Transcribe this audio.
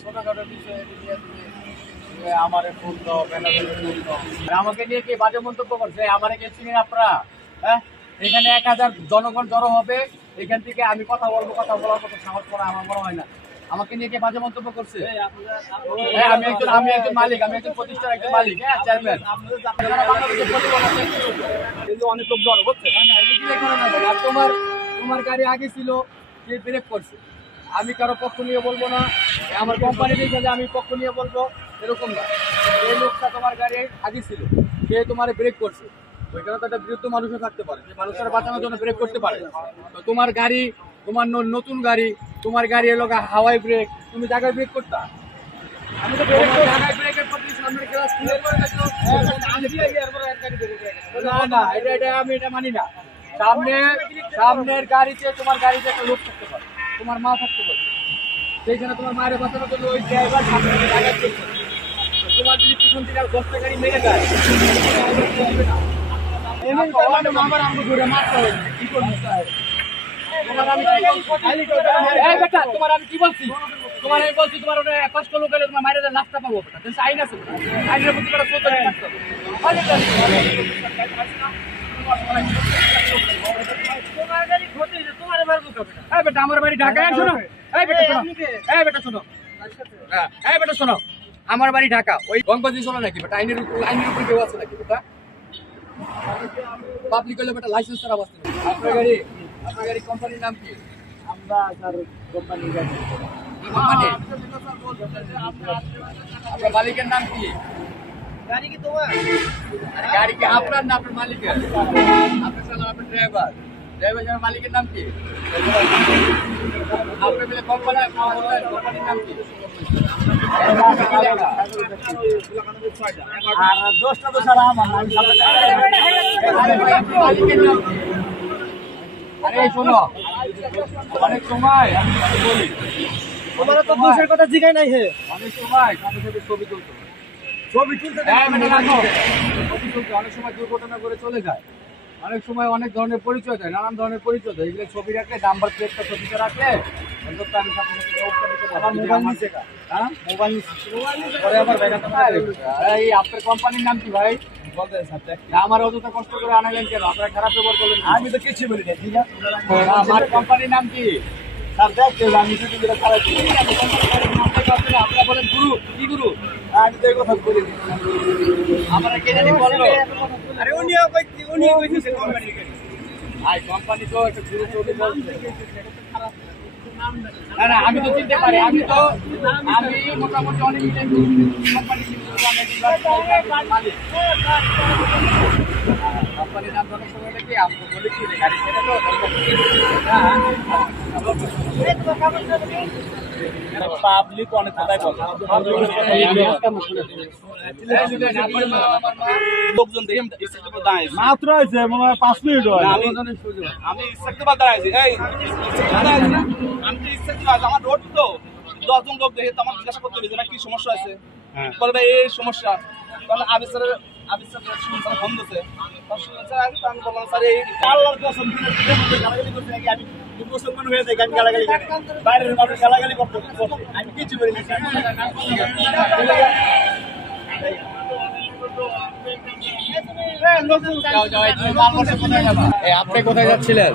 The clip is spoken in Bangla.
ছোটখাটো বিষয় নিয়ে তুমি আমারে ফোন দাও, ম্যানেজারে ফোন দাও। আর আমাকে নিয়ে কি বাজে মন্তব্য করছে? আমারে কে চিনেন আপনারা? হ্যাঁ, এখানে ১,০০০ জনগণ জড়ো হবে, এখান থেকে আমি কথা বলবো, কথা বলার মতো সাহস করা আমার মনে হয় না। আমাকে নিয়ে কে বাজে মন্তব্য করছে? হ্যাঁ, আমি একজন মালিক, আমি একজন প্রতিষ্ঠানের একজন মালিক, হ্যাঁ, চেয়ারম্যান। আপনারা বাংলাদেশের পরিবহন কিন্তু অনেক লোক জড়ো হচ্ছে। না না, এগুলো করে না ভাই। আর তোমার গাড়ি আগে ছিল, সে ব্রেক করছে। আমি কারো পক্ষ নিয়ে বলবো না, আমার কোম্পানি দেখে যে আমি পক্ষ নিয়ে বলবো এরকম না। এই লোকটা তোমার গাড়ি আগে ছিল, সে তোমার ব্রেক করছে, ওইখানে তো একটা বিরুদ্ধ মানুষও থাকতে পারে, যে মানুষের বাঁচানোর জন্য ব্রেক করতে পারে। তো তোমার গাড়ি, তোমার নতুন গাড়ি, তোমার গাড়ি এলো হাওয়াই ব্রেক, তুমি জায়গায় ব্রেক করতা? আমি তো জায়গায় ব্রেকের প্রতি সামনে ক্লাস ক্লিয়ার করে দেখো। না না, এটা আমি এটা মানি না। সামনের গাড়িতে, তোমার গাড়িতে একটা লোক থাকতে পারে, তোমার মা থাকতে পারে, সেইখানে তোমার মায়ের বাঁচানোর জন্য ওই ড্রাইভার সামনে জায়গায় ব্রেক করে। তোমার যদি পিছন থেকে ১০টা গাড়ি মেরে যায়, আমার আমাকে ঘুরে মারতে হবে, কি করবো? তোমার আমি কি বলছি? তোমার আমি বলছি তোমার ওটা ৫টা লোক এলে তোমার মায়ের লাশটা পাবো, আইন আছে, আইনের প্রতি আমার বাড়ি ঢাকায়। শোনো, শোনো, শোনো, আমার বাড়ি ঢাকা। ওই গঙ্গবাজি শোনো নাকি বেটা? আইনের উপর কেউ আছে নাকি বেটা? পাবলিক হলে বেটা লাইসেন্স ছাড়া বাঁচতে হবে। আপনার গাড়ি কোম্পানির নাম কি? আমরা স্যার কোম্পানির গাড়ি। আপনার মালিকের নাম কি? গাড়ি কি তোমার? গাড়ি কি আপনার না আপনার মালিকের? আপনার চালান, আপনার ড্রাইভার মালিকের নাম কি? আপনি বলে কোম্পানির নাম কি? আর 10টা তো সারা আমার মালিকের নাম কি? আরে শোনো, অনেক সময় আমি বলি, তোমার তো দোষের কথা জিগাই নাই। হে, অনেক সময় সাথে সাথে ছবি তুলতে অনেক সময় দুর্ঘটনা করে চলে যায়, অনেক সময় অনেক ধরনের পরিচয় দেয়, নানান ধরনের পরিচয় দেয়। এগুলো ছবি রাখলে, নাম্বার প্লেটটা ছবিটা রাখলে অন্তত আমি সাথে সাথে ব্যবস্থা নিতে পারবো। মোবাইল নিচে, হ্যাঁ মোবাইল এই আপনার কোম্পানির নাম কি ভাই? আমার অযথা কষ্ট করে আনালেন কেন? আপনারা খারাপ ব্যবহার করলেন। আমি তো কিছু বলি না, ঠিক আছে? আমার কোম্পানির নাম কি? আপনারা বলেন গুরু, কি গুরু? আমি তো এই কথা বলি। আমরা কে জানি বললো? আরে কোম্পানি তো একটা গুরু চৌধুরী বলছে। না না, আমি তো চিনতে পারি, আমি মোটামুটি অনেক কোম্পানি মালিক। কোম্পানির নাম অনেক সময় দেখি আমি বলি কি গাড়ি সেটা তো পাবলিক অনেক কথাই বলে। লোকজন মাত্র আছে মনে হয় 5 মিনিট হয়। আমি ইচ্ছাকৃতভাবে দাঁড়াইছি, আমি ইচ্ছাকৃতভাবে, আমার রোড তো 10 জন লোক দেখে আমার জিজ্ঞাসা করতে হবে যে কি সমস্যা আছে, বলবে এই সমস্যা। কারণ আবিষ্কারের বন্ধ আছে, আমি বললাম স্যার এই আল্লাহর কসম আমি মুসলমান হয়ে যাই, গান গালাগালি বাইরের মানুষ গালাগালি করতে, আমি কিছু বলি না। আপনি কোথায় যাচ্ছিলেন?